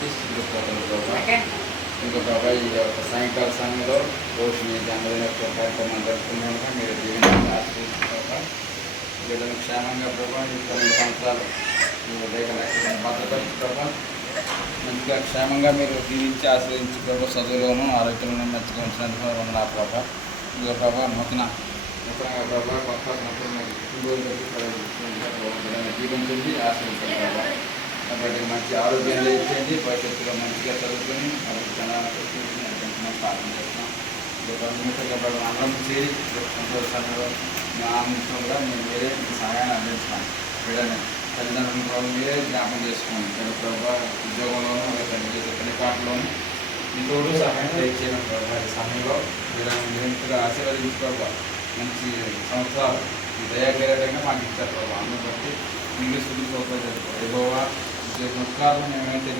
తీసుకుపోతుంది ప్రభా. ఇంకా ప్రభా ఈ యొక్క సాయంకాల సమయంలో రోషిని జన్మదిన యొక్క కార్యక్రమం జరుపుకున్నాక మీరు దీవెనగా ఆశీర్వదించి వీళ్ళని క్షేమంగా ప్రభా ఇంకా 2 సంవత్సరాలు మీరు భద్రపరిచి ప్రభా మంచిగా క్షేమంగా మీరు దీవించి ఆశ్రయించి ప్రభా చదువులోనూ ఆరోగ్యంలోనూ మంచిగా ఉంచినందుకు వందనా ప్రభా. ఇంకా ప్రభా నూతనంగా ప్రభా కొత్త జీవించండి ఆశ్రయించండి ప్రభా. కాబట్టి మంచి ఆరోగ్యంగా ఇచ్చేయండి, భవిష్యత్తులో మంచిగా చదువుకొని అభివృద్ధి చెందాలని ప్రార్థన చేస్తున్నాం. అందరం చేరి సంతోషంలో ఆనందంగా మేము మీరే మీ సహాయాన్ని అందించాం. వీళ్ళని తల్లిదండ్రులను ప్రభావ మీరే జ్ఞాపకం చేసుకోండి. ప్రభావ ఉద్యోగంలోనూ అలాగే చేసే పని పాటలోనూ మీ తోడు సహాయం దయచేయడం ప్రభావ. ఈ సమయంలో వీళ్ళని నిరంతరంగా ఆశీర్వదించుకోవాలి. మంచి సంవత్సరాలు ఈ దయాకరంగా మాకు ఇచ్చారు ప్రభావ. అందుని బట్టి ఇంగ్లీష్ ఎగోవా ముఖ్యాలను మేము ఏమైతే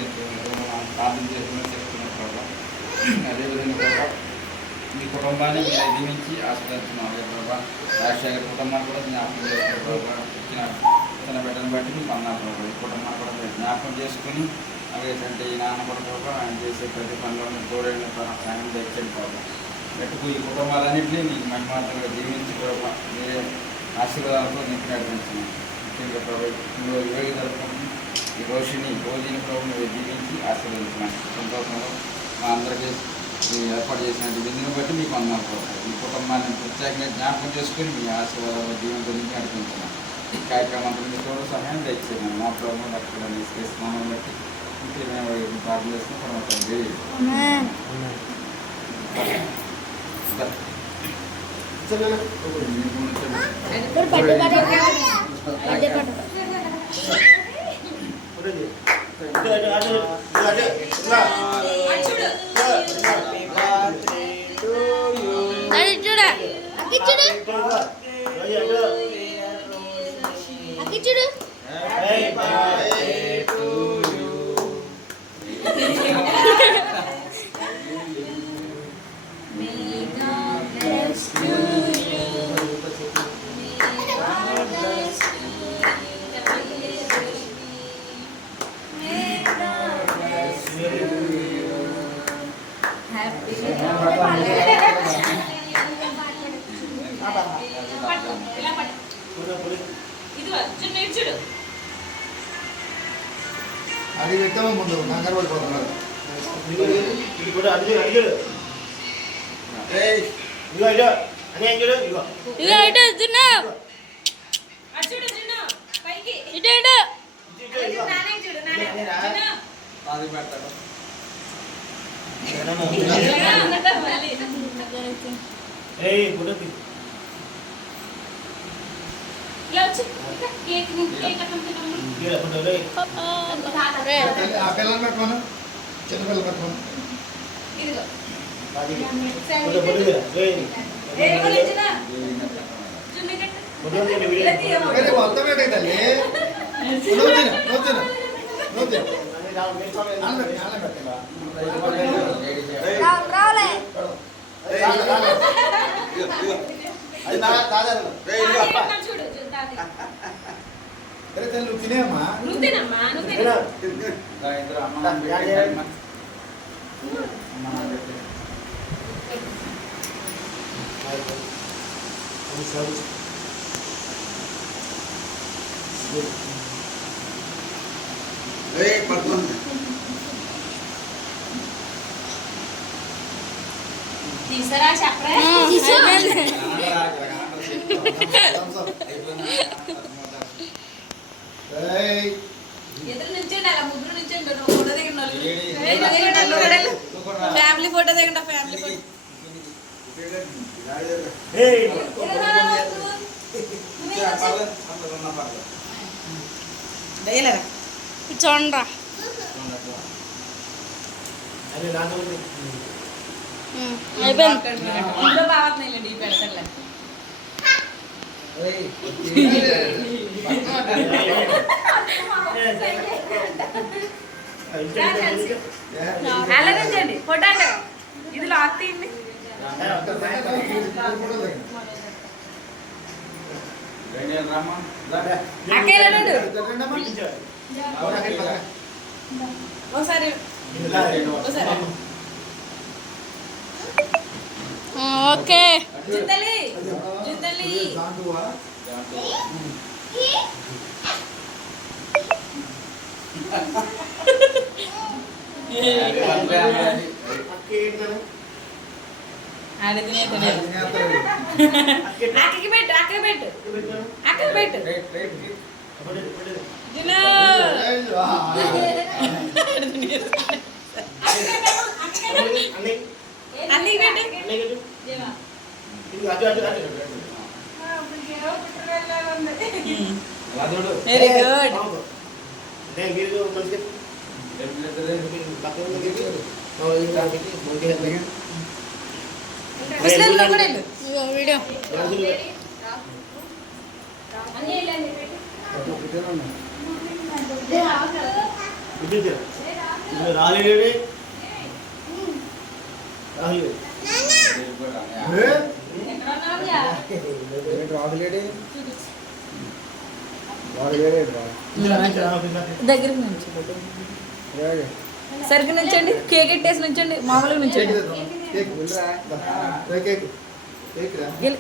మనం ప్రార్థన చేస్తున్నాం ప్రభావ. అదేవిధంగా ప్రభావ మీ కుటుంబాన్ని మీరు దీవించి ఆస్వాదిస్తున్నాం. అదే ప్రభావ రాజశేఖర్ కుటుంబాన్ని కూడా జ్ఞాపకం చేస్తున్నారు ప్రభావ. ఇచ్చిన బిడ్డను బట్టి మీకు అన్నారు ప్రభావ. ఈ కుటుంబాన్ని కూడా మీరు జ్ఞాపకం చేసుకుని అలాగేంటే ఈ నాన్న కూడా ప్రభావ ఆయన చేసే ప్రతి పనిలోని తోడైన సాయం తెచ్చండి ప్రభావ. గట్టుకు ఈ కుటుంబాలన్నింటినీ మీకు మహిమార్తంగా జీవించి ప్రభావ మీరే ఆశీర్వాదాలతో నింపి నడిపించున్నాం. ముఖ్యంగా ప్రభావ యోగి జరుపుకుంటున్నాం ఈ రోషిని భోజన ప్రభు మీరు జీవించి ఆశీర్వదించినాం. సంతోషంలో మా అందరికీ ఏర్పాటు చేసిన విధిని బట్టి మీకు అన్నారు ప్రభావ. ఈ కుటుంబాన్ని ప్రత్యేకంగా జ్ఞాపకం చేసుకుని మీ ఆశీర్వాదాలు జీవనంతో నింపి నడిపించున్నాం. ఈ కార్యక్రమం తోడు సహాయం తెచ్చేయండి. మా ప్రభావం అక్కడ తీసుకేస్తున్నామని బట్టి ఇంకే మేము ప్రార్థన చేస్తున్నాం. అది పెట్టాము ముందు కంగారు పడిపోతున్నారు. ఆ పిల్లలు పెట్టుకోను, చిన్న పిల్లలు పెట్టుకోను. మొత్తం ఏంటండి నువ్వు తినేమ్మా. తీసరా చెప్పరా ఫ్యామిలీ ఫోటో దిగండి. ఫ్యామిలీ ఫోటో చూడండి. అలాగండి ఫోటో అంటే ఇది లాక్ తీయండి. ఒకసారి ఒకసారి. ఓకే జిందలి జిందలి దాంట్లో ఆడది అక్కకి పెట్టు అక్కకి పెట్టు అక్కకి పెట్టు జినా అన్నీ పెట్టు వెరీ గుడ్ విశ్లేషణ కూడా వెళ్ళు. ఇదిగో వీడియో రాలేదు దగ్గరికి నుంచి సరిగ్గా నుంచండి కేక్ ఎట్టేసి నుంచండి మామూలుగా నుంచండి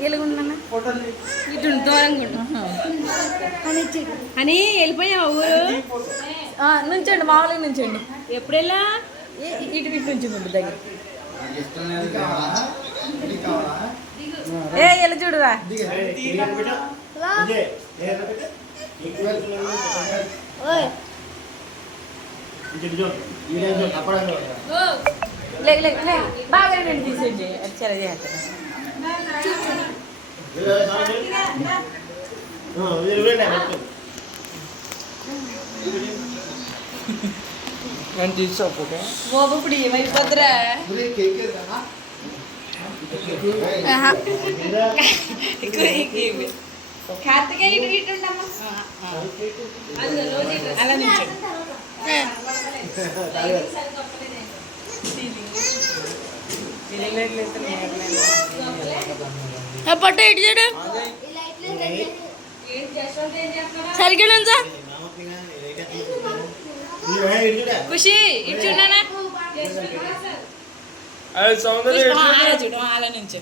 ఎలాగుండన్నా ఇటు దూరంగా అని వెళ్ళిపోయావు ఊరు నుంచండి మామూలుగా నుంచండి ఎప్పుడెలా ఇటు ఇటు నుంచుంది దగ్గర ఏ వెళ్ళి చూడురా లేక లేక బాగా రెండు తీసేయండి చాలా చేస్తారు బాబు ఇప్పుడు ఏమైపోద్దురా కార్తికేయ ఇటు ఇటు ఉండమ్మా అలా నిల్చోండి పట్టు ఇటు చూడు సరిగ్గా నుంచా ఖుషి ఇటు చూడనా చూడు అలా నుంచి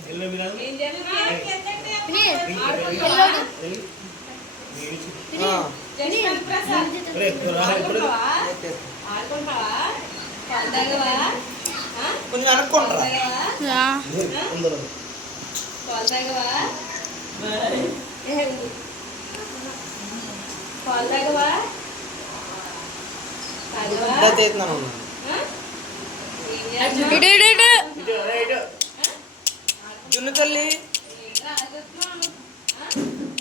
కొంచెం అనుకుంటారా జున్ను తల్లి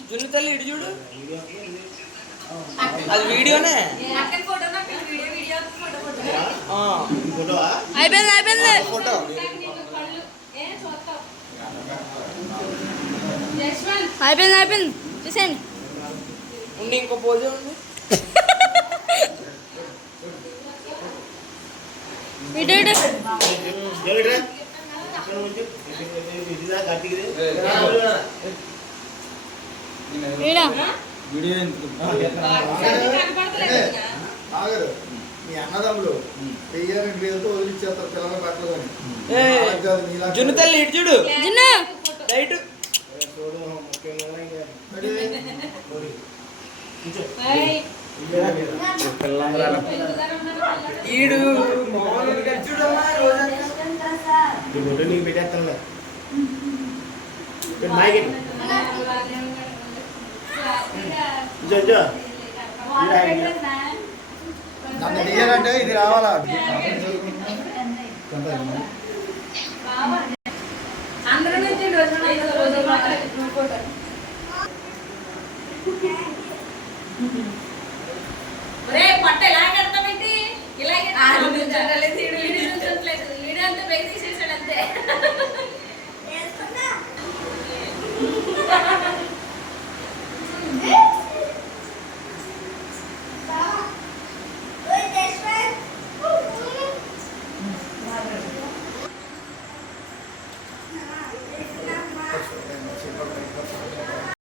జున్ను తల్లి ఇటు చూడు అది వీడియోనే అయిపోయింది అయిపోయింది ఫోటో అయిపోయింది అయిపోయింది చూసేయండి ఉండి ఇంకో పోజే ఉంది ఇటు ఇటు ఈడ వీడియో ఎందుకు ఆగరు మీ అన్నదమ్ములు 1000-2000తో వదిలిచ్చేస్తారు పిల్లల బట్టలు కానీ జున్ను తల్లి ఇటు చూడు జిన్ను రైట్ ఈడు నీకు పెట్టేస్తానులే నన్ను తీయాలంటే ఇది రావాలా అందరూ నుంచి రోజు